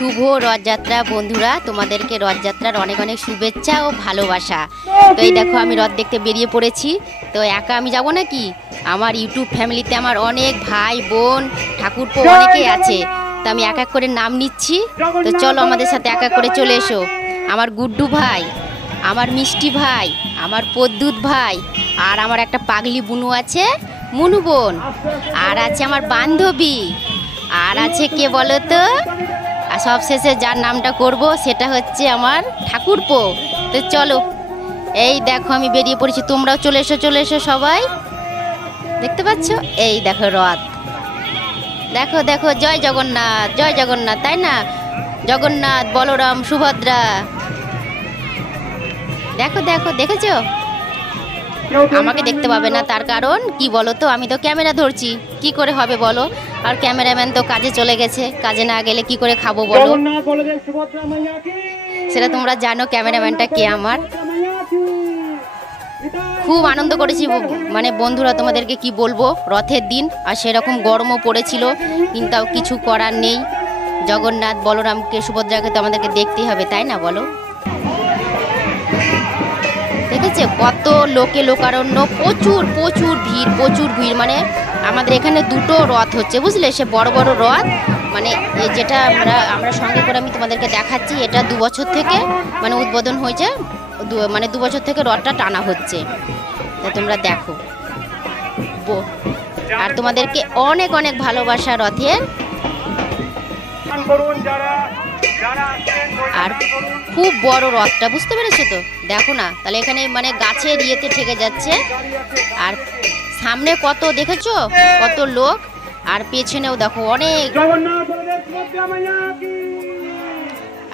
শুভ রথযাত্রা বন্ধুরা, তোমাদেরকে রথযাত্রার অনেক অনেক শুভেচ্ছা ও ভালোবাসা। তো এই দেখো আমি রথ দেখতে বেরিয়ে পড়েছি। তো একা আমি যাব নাকি, আমার ইউটিউব ফ্যামিলিতে আমার অনেক ভাই বোন ঠাকুরপো অনেকেই আছে। তো আমি এক এক করে নাম নিচ্ছি। তো চলো আমাদের সাথে এক এক করে চলে এসো। আমার গুড্ডু ভাই, আমার মিষ্টি ভাই, আমার পদ্দুত ভাই, আর আমার একটা পাগলি বুনু আছে মুনু বোন, আর আছে আমার বান্ধবী, আর আছে কে বলো তো, আর সবশেষে যার নামটা করব সেটা হচ্ছে আমার ঠাকুরপো। তো চলো এই দেখো আমি বেরিয়ে পড়েছি, তোমরাও চলে এসো সবাই। দেখতে পাচ্ছ এই দেখো রথ, দেখো দেখো জয় জগন্নাথ, তাই না? জগন্নাথ বলরাম সুভদ্রা, দেখো দেখো দেখেছো? আমাকে দেখতে পাবে না, তার কারণ কি বলো তো, আমি তো ক্যামেরা ধরছি, কি করে হবে বলো? আর ক্যামেরাম্যান তো কাজে চলে গেছে, কাজে না গেলে কি করে খাবো বলো? সেটা তোমরা জানো ক্যামেরাম্যানটা কে আমার। খুব আনন্দ করেছি মানে বন্ধুরা, তোমাদেরকে কি বলবো, রথের দিন আর সেরকম গরমও পড়েছিল, কিন্তু কিছু করার নেই। জগন্নাথ বলরামকে সুভদ্রাকে তো আমাদেরকে দেখতেই হবে, তাই না বলো? দেখেছে কত লোকারণ্য, প্রচুর ভিড়। মানে আমাদের এখানে দুটো রথ হচ্ছে বুঝলে, সে বড় বড় রথ, মানে যেটা আমরা সঙ্গে করে আমি তোমাদেরকে দেখাচ্ছি, এটা 2 বছর থেকে মানে উদ্বোধন হয়েছে, মানে 2 বছর থেকে রথটা টানা হচ্ছে। তা তোমরা দেখো, আর তোমাদেরকে অনেক অনেক ভালোবাসা রথের। আর খুব বড় রথটা, বুঝতে পেরেছো তো? দেখো না, তাহলে এখানে মানে গাছের ইয়েতে ঠেকে যাচ্ছে। আর সামনে কত দেখেছো, কত লোক, আর পেছনেও দেখো অনেক।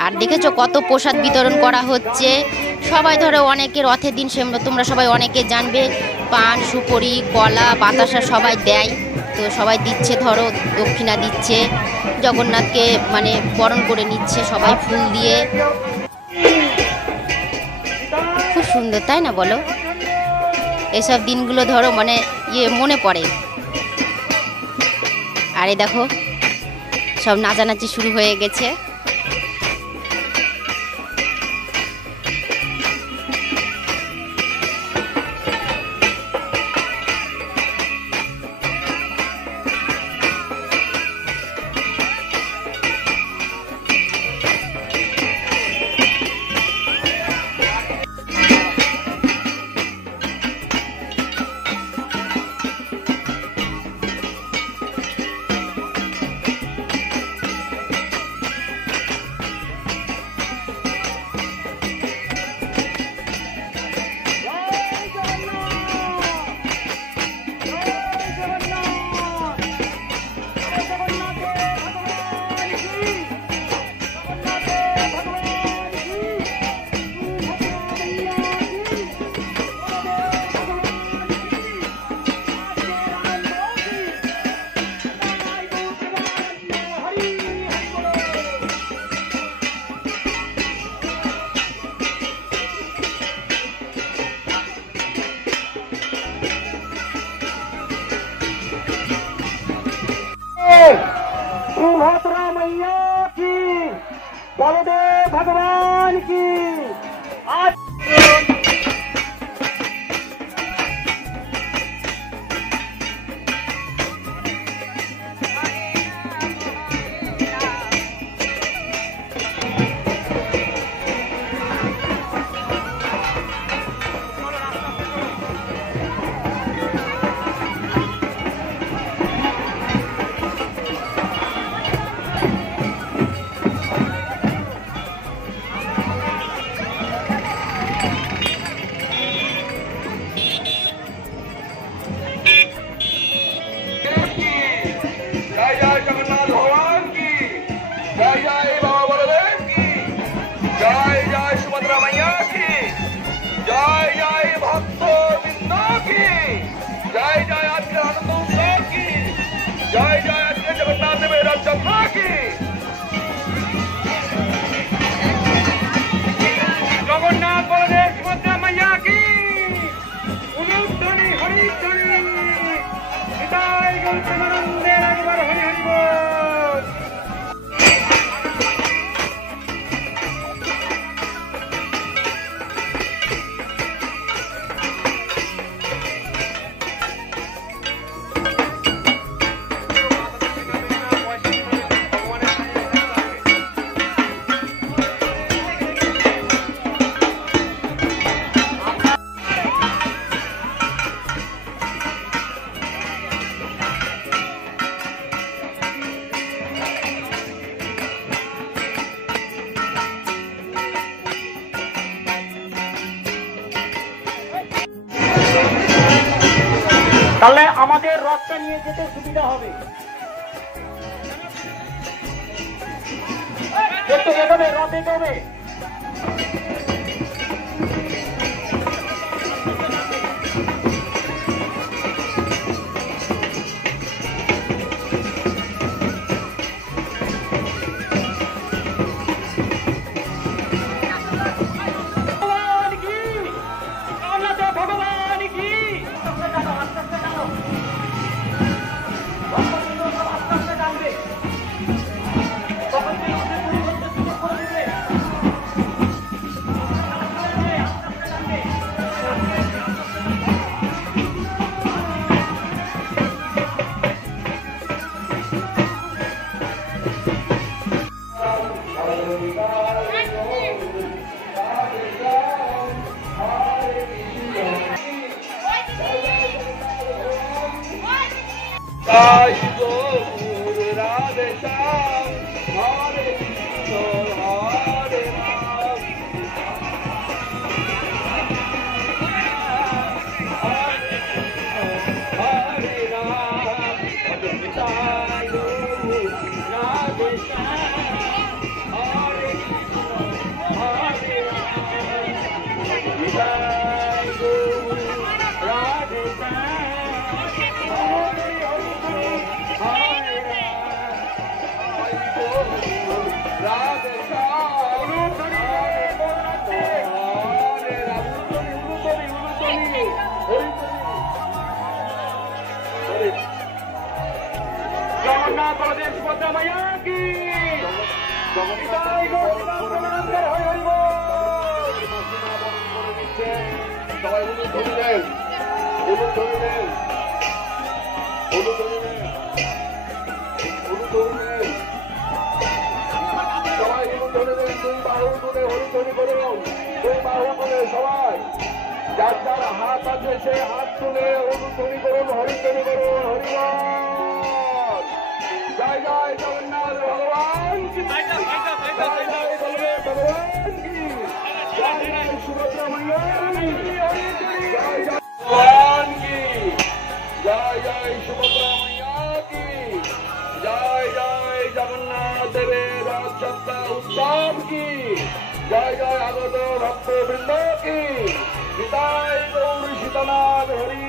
আর দেখেছো কত প্রসাদ বিতরণ করা হচ্ছে। সবাই ধরো অনেকে রথের দিন তোমরা সবাই অনেকে জানবে, পান সুপরি কলা বাতাসা সবাই দেয়। তো সবাই দিচ্ছে, ধরো দক্ষিণা দিচ্ছে, জগন্নাথকে মানে বরণ করে নিচ্ছে সবাই ফুল দিয়ে। খুব সুন্দর, তাই না বলো? এসব দিনগুলো ধরো মানে মনে পড়ে। আর এই দেখো সব নাচানাচি শুরু হয়ে গেছে। सुभद्रा मैया की, बलदेव भगवान की। आज যেতে সুবিধা হবে। একটু এগোবে, রথ এগোবে। জগন্নাথ বলদেব সুভদ্রা মাইয়া কি সবাই হলুদ ধরিলেন, হলুদ ধরিলেন, হলুদ ধরিলেন, হলুদ ধরিলেন, সবাই হলুদ ধরিলেন। দুই বাহু তুলে হলুদ ধরি করুন, দুই বাহু তুলে সবাই যার যার হাত আছে সে হাত তুলে হলুদ ধরি করুন, হলুদ ধরি করুন। হরিবল, জয় জয় জগন্নাথ ভগবান কি, জয় জয় বলদেব ভগবান কি, জয় জয় সুভদ্রা মাইয়া কি, জয় জয় ভগবান কি, জয় জয় সুভদ্রা মাইয়া কি, জয় জয় জগন্নাথ দেবের রথযাত্রা উৎসব কি, জয় জয় আগত ভক্তবৃন্দ কি, নিতাই গৌর সীতানাথ হরি